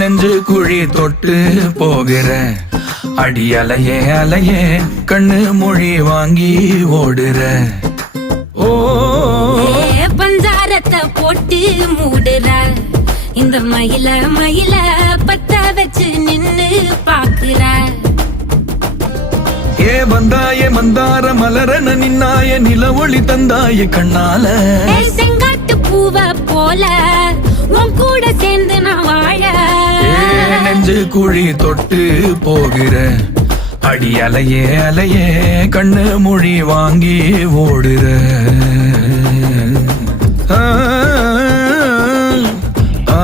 நெஞ்சு குழி தொட்டு போகிற அடி அலையே அலையே கண்ணு மொழி வாங்கி ஓடுற. ஓ பஞ்சாரத்தை போட்டு மூடுற இந்த மயில மயில பத்த வச்சு நின்னு பாக்குற. ஏ வந்தாய மந்தார மலரன நின்னாய நில ஒளி தந்தாய கண்ணால. செங்காட்டு பூவ போல உன் கூட சேர்ந்து நான் வாழ. நெஞ்சு குழி தொட்டு போகிற அடி அலையே அலையே கண்ணு மொழி வாங்கி ஓடுற. ஆ ஆ